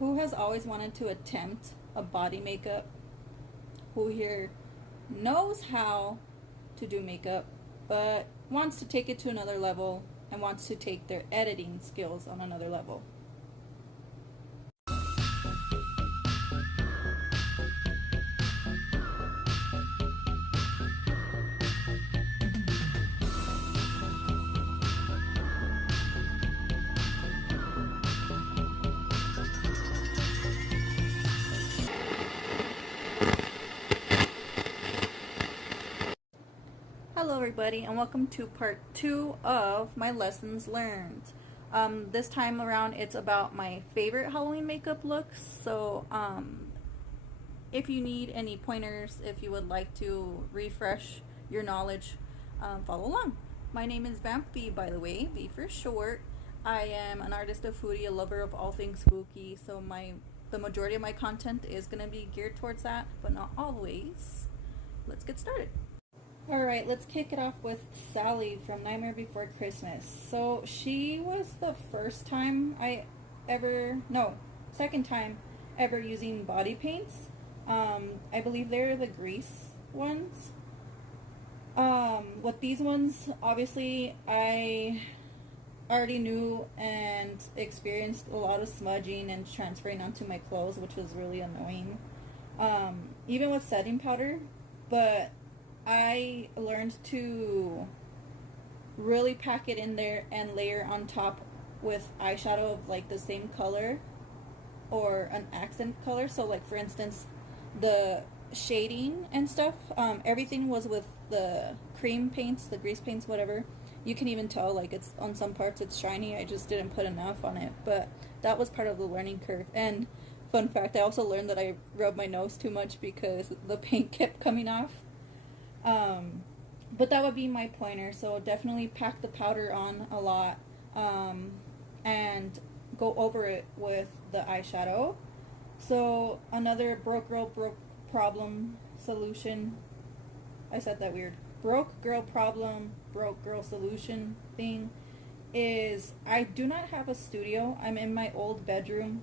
Who has always wanted to attempt a body makeup? Who here knows how to do makeup but wants to take it to another level and wants to take their editing skills on another level? Hello everybody and welcome to part 2 of my lessons learned. This time around it's about my favorite Halloween makeup looks, so if you need any pointers, if you would like to refresh your knowledge, follow along. My name is Vampy, by the way, V for short. I am an artist, a foodie, a lover of all things spooky, so the majority of my content is going to be geared towards that, but not always. Let's get started. Alright, let's kick it off with Sally from Nightmare Before Christmas. So she was the second time ever using body paints. I believe they're the grease ones. With these ones, obviously I already knew and experienced a lot of smudging and transferring onto my clothes, which was really annoying. Even with setting powder, but I learned to really pack it in there and layer on top with eyeshadow of like the same color or an accent color. So like for instance, the shading and stuff, everything was with the cream paints, the grease paints, whatever. You can even tell like it's on some parts it's shiny. I just didn't put enough on it, but that was part of the learning curve. And fun fact, I also learned that I rubbed my nose too much because the paint kept coming off. But that would be my pointer. So definitely pack the powder on a lot, and go over it with the eyeshadow. So another broke problem solution. I said that weird. Broke girl problem, broke girl solution thing is I do not have a studio. I'm in my old bedroom.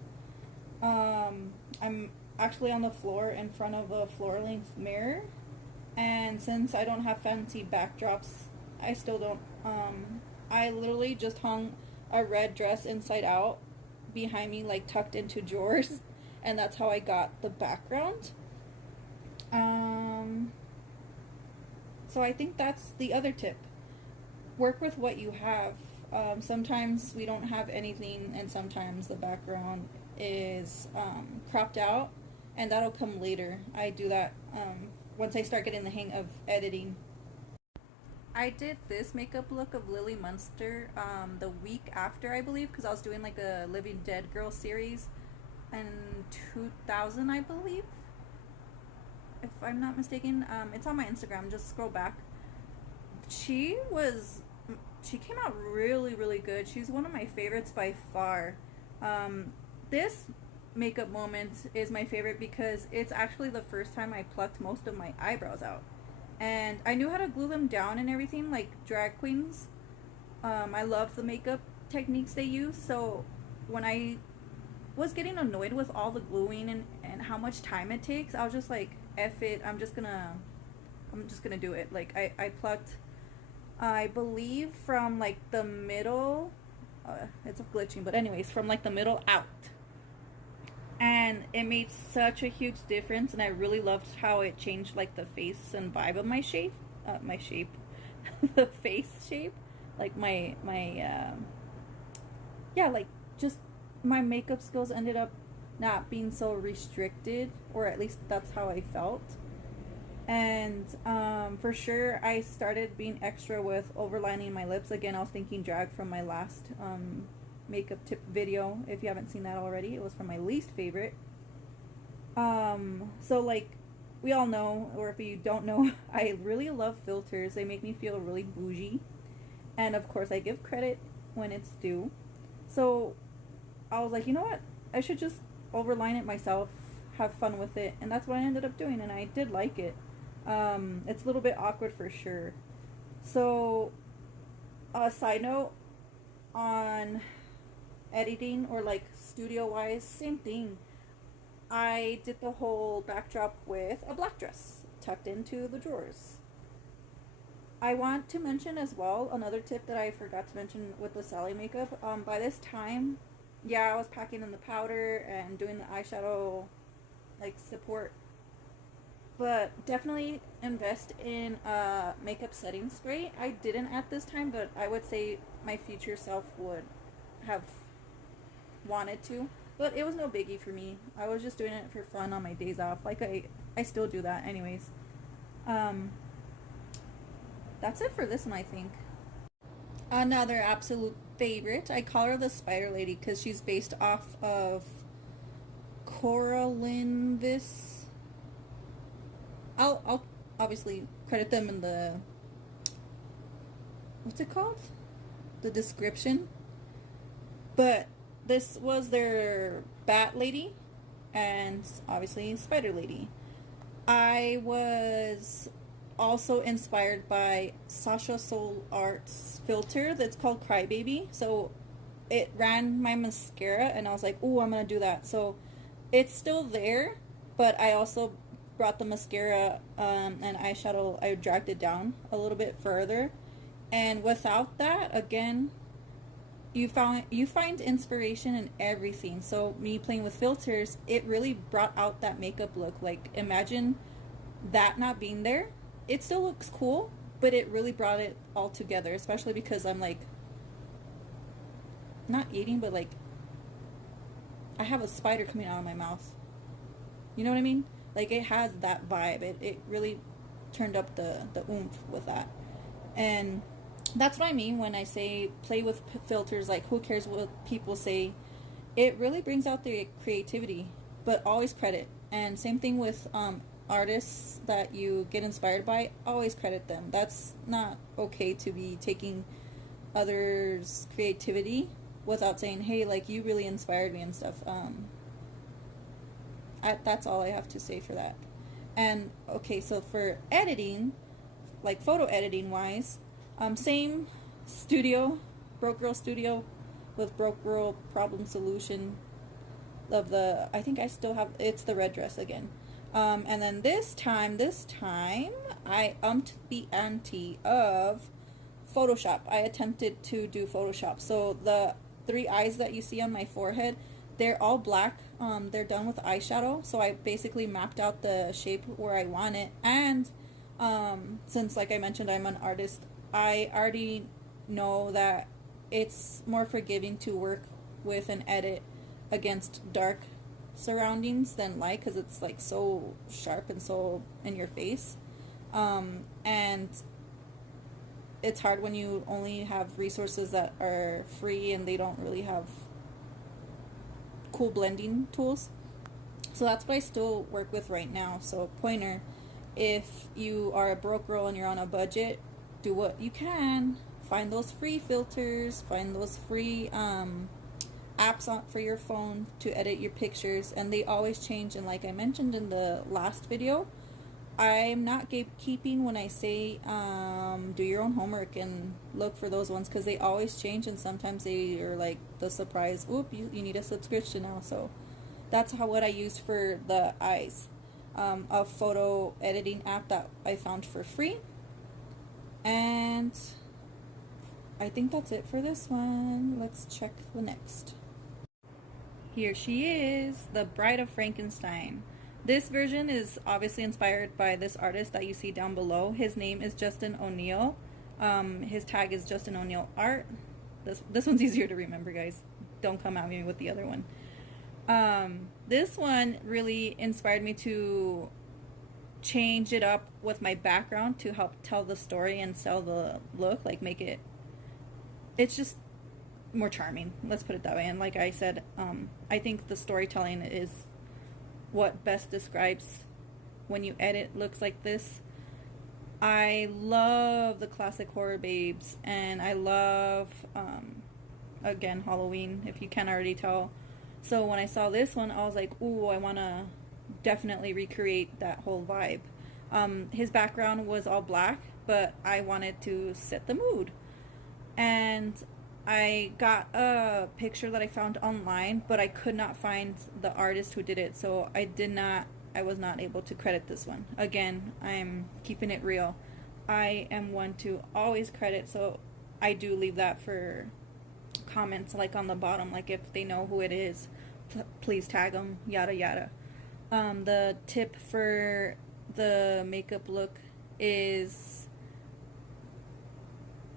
I'm actually on the floor in front of a floor-length mirror. And since I don't have fancy backdrops, I still don't, I literally just hung a red dress inside out behind me, like tucked into drawers, and that's how I got the background. So I think that's the other tip. Work with what you have. Sometimes we don't have anything, and sometimes the background is cropped out, and that'll come later. I do that once I start getting the hang of editing. I did this makeup look of Lily Munster the week after, I believe, because I was doing like a Living Dead Girl series in 2000, I believe, if I'm not mistaken. It's on my Instagram, just scroll back. She came out really good. She's one of my favorites by far. This makeup moment is my favorite because it's actually the first time I plucked most of my eyebrows out, and I knew how to glue them down and everything like drag queens. I love the makeup techniques they use, so when I was getting annoyed with all the gluing and how much time it takes, I was just like, F it, I'm just gonna do it. Like I plucked, I believe from like the middle, it's glitching, but anyways, from like the middle out. And it made such a huge difference, and I really loved how it changed like the face and vibe of my shape, the face shape, like yeah, like just my makeup skills ended up not being so restricted, or at least that's how I felt. And for sure I started being extra with overlining my lips. Again, I was thinking drag from my last makeup tip video. If you haven't seen that already, it was from my least favorite. So like we all know, or if you don't know, I really love filters. They make me feel really bougie, and of course I give credit when it's due. So I was like, you know what, I should just overline it myself, have fun with it, and that's what I ended up doing, and I did like it. It's a little bit awkward for sure. So, side note on editing or like studio wise, same thing. I did the whole backdrop with a black dress tucked into the drawers. I want to mention as well another tip that I forgot to mention with the Sally makeup. By this time, yeah, I was packing in the powder and doing the eyeshadow like support, but definitely invest in a makeup setting spray. I didn't at this time, but I would say my future self would have wanted to. But it was no biggie for me. I was just doing it for fun on my days off. Like I still do that anyways. Um, that's it for this one, I think. Another absolute favorite. I call her the Spider Lady because she's based off of Coralinvis. I'll obviously credit them in the, what's it called? The description. But this was their Bat Lady and obviously Spider Lady. I was also inspired by Sasha Soul Art's filter that's called Crybaby. So it ran my mascara and I was like, oh, I'm gonna do that. So it's still there, but I also brought the mascara and eyeshadow, I dragged it down a little bit further. And without that, again, you find inspiration in everything. So me playing with filters, it really brought out that makeup look. Like imagine that not being there. It still looks cool, but it really brought it all together, especially because I'm like not eating, but like I have a spider coming out of my mouth. You know what I mean? Like it has that vibe. It really turned up the oomph with that. And that's what I mean when I say play with filters. Like who cares what people say? It really brings out their creativity, but always credit. And same thing with artists that you get inspired by, always credit them. That's not okay to be taking others' creativity without saying, hey, like you really inspired me and stuff. That's all I have to say for that. And okay, so for editing, like photo editing wise, same studio, Broke Girl Studio with Broke Girl Problem Solution of the, I think I still have, it's the red dress again. And then this time, I umped the ante of Photoshop. I attempted to do Photoshop. So the 3 eyes that you see on my forehead, they're all black. They're done with eyeshadow. So I basically mapped out the shape where I want it. And since, like I mentioned, I'm an artist, I already know that it's more forgiving to work with an edit against dark surroundings than light, because it's like so sharp and so in your face. And it's hard when you only have resources that are free and they don't really have cool blending tools. So that's what I still work with right now. So pointer, if you are a broke girl and you're on a budget, do what you can. Find those free filters, find those free apps on for your phone to edit your pictures, and they always change. And like I mentioned in the last video, I'm not gatekeeping when I say do your own homework and look for those ones, because they always change, and sometimes they are like the surprise, oop, you need a subscription now. So that's what I used for the eyes, a photo editing app that I found for free. And I think that's it for this one. Let's check the next. Here she is, the Bride of Frankenstein. This version is obviously inspired by this artist that you see down below. His name is Justin O'Neill. His tag is Justin O'Neill Art. This one's easier to remember, guys. Don't come at me with the other one. This one really inspired me to change it up with my background to help tell the story and sell the look, like make it, it's just more charming, let's put it that way. And like I said, I think the storytelling is what best describes when you edit looks like this. I love the classic horror babes, and I love again Halloween, if you can't already tell. So when I saw this one, I was like, ooh, I want to definitely recreate that whole vibe. His background was all black, but I wanted to set the mood. And I got a picture that I found online, but I could not find the artist who did it, so I was not able to credit this one. Again, I'm keeping it real. I am one to always credit, so I do leave that for comments, like on the bottom, like if they know who it is, please tag them, yada yada. The tip for the makeup look is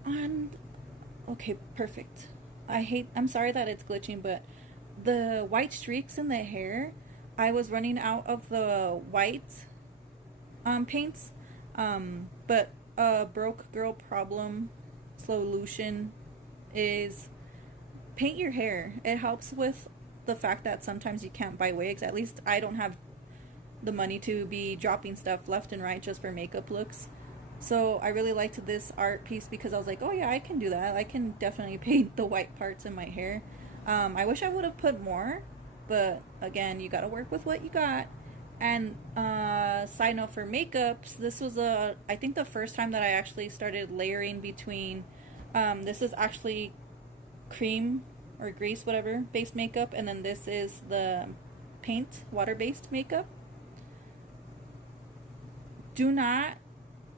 on. Okay, perfect. I'm sorry that it's glitching, but the white streaks in the hair, I was running out of the white paints, but a broke girl problem solution is paint your hair. It helps with the fact that sometimes you can't buy wigs. At least I don't have the money to be dropping stuff left and right just for makeup looks. So I really liked this art piece because I was like, oh yeah, I can do that. I can definitely paint the white parts in my hair. I wish I would have put more, but again, you gotta work with what you got. And side note for makeups, this was I think the first time that I actually started layering between, this is actually cream or grease, whatever, based makeup, and then this is the paint, water-based makeup. Do not,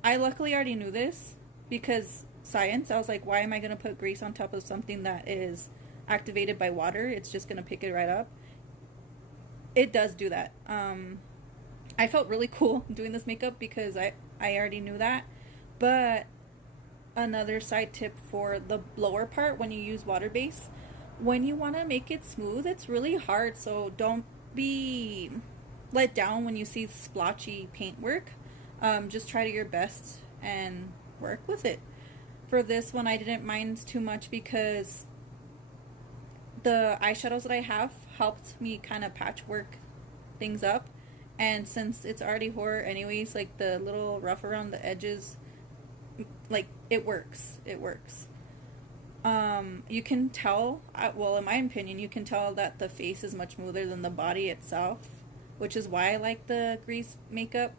I luckily already knew this because science, I was like, why am I going to put grease on top of something that is activated by water? It's just going to pick it right up. It does do that. I felt really cool doing this makeup because I already knew that. But another side tip for the blower part, when you use water base, when you want to make it smooth, it's really hard, so don't be let down when you see splotchy paint work. Just try to your best and work with it. For this one, I didn't mind too much because the eyeshadows that I have helped me kind of patchwork things up, and since it's already horror anyways, like the little rough around the edges, like it works. You can tell, well, in my opinion, you can tell that the face is much smoother than the body itself, which is why I like the grease makeup,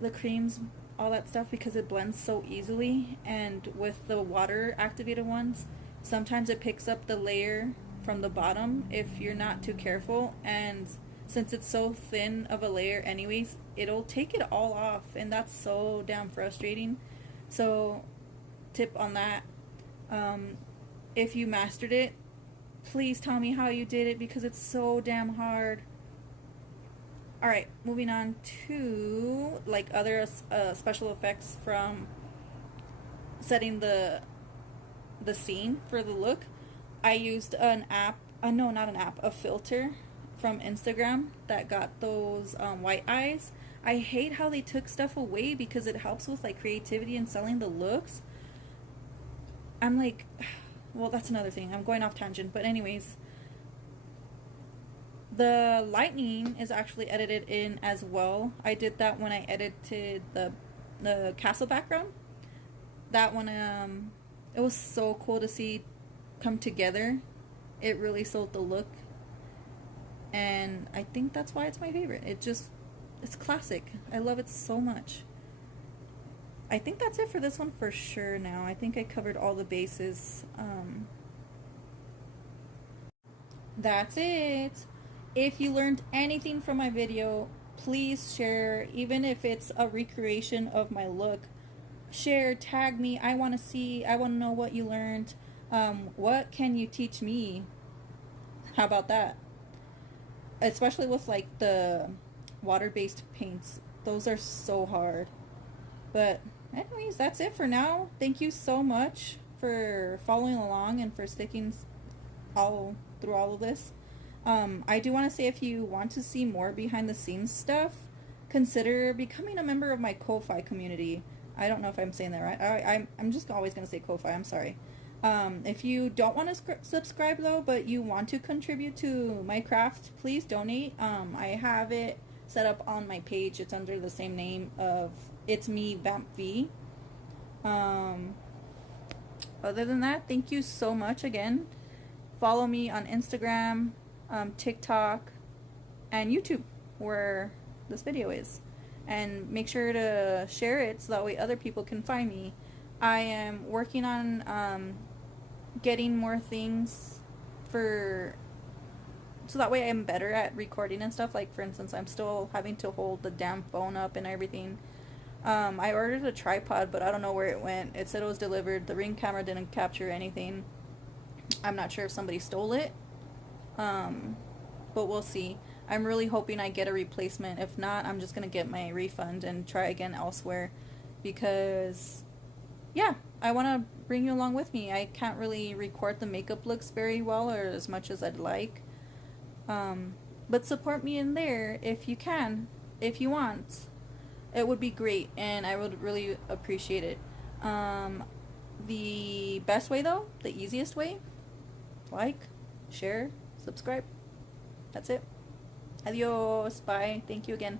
the creams, all that stuff, because it blends so easily. And with the water activated ones, sometimes it picks up the layer from the bottom if you're not too careful, and since it's so thin of a layer anyways, it'll take it all off, and that's so damn frustrating. So tip on that, if you mastered it, please tell me how you did it because it's so damn hard. Alright, moving on to like other special effects from setting the scene for the look. I used an app, no, not an app, a filter from Instagram that got those white eyes. I hate how they took stuff away because it helps with like creativity and selling the looks. I'm like, well, that's another thing. I'm going off tangent, but anyways, the lightning is actually edited in as well. I did that when I edited the castle background. That one, it was so cool to see come together. It really sold the look, and I think that's why it's my favorite. It's classic. I love it so much. I think that's it for this one for sure now. I think I covered all the bases. That's it. If you learned anything from my video, please share, even if it's a recreation of my look. Share, tag me. I want to know what you learned. What can you teach me? How about that? Especially with like the water-based paints. Those are so hard. But anyways, that's it for now. Thank you so much for following along and for sticking through all of this. I do want to say, if you want to see more behind the scenes stuff, consider becoming a member of my Ko-Fi community. I don't know if I'm saying that right. I'm just always going to say Ko-Fi. I'm sorry. If you don't want to subscribe though, but you want to contribute to my craft, please donate. I have it set up on my page. It's under the same name of It's Me, Vamp V. Other than that, thank you so much again. Follow me on Instagram, TikTok, and YouTube, where this video is. And make sure to share it so that way other people can find me. I am working on getting more things for so that way I'm better at recording and stuff. Like, for instance, I'm still having to hold the damn phone up and everything. I ordered a tripod, but I don't know where it went. It said it was delivered. The Ring camera didn't capture anything. I'm not sure if somebody stole it. But we'll see. I'm really hoping I get a replacement. If not, I'm just gonna get my refund and try again elsewhere, because yeah, I want to bring you along with me. I can't really record the makeup looks very well or as much as I'd like. But support me in there if you can, if you want. It would be great, and I would really appreciate it. The best way, though, the easiest way, like, share, subscribe. That's it. Adios. Bye. Thank you again.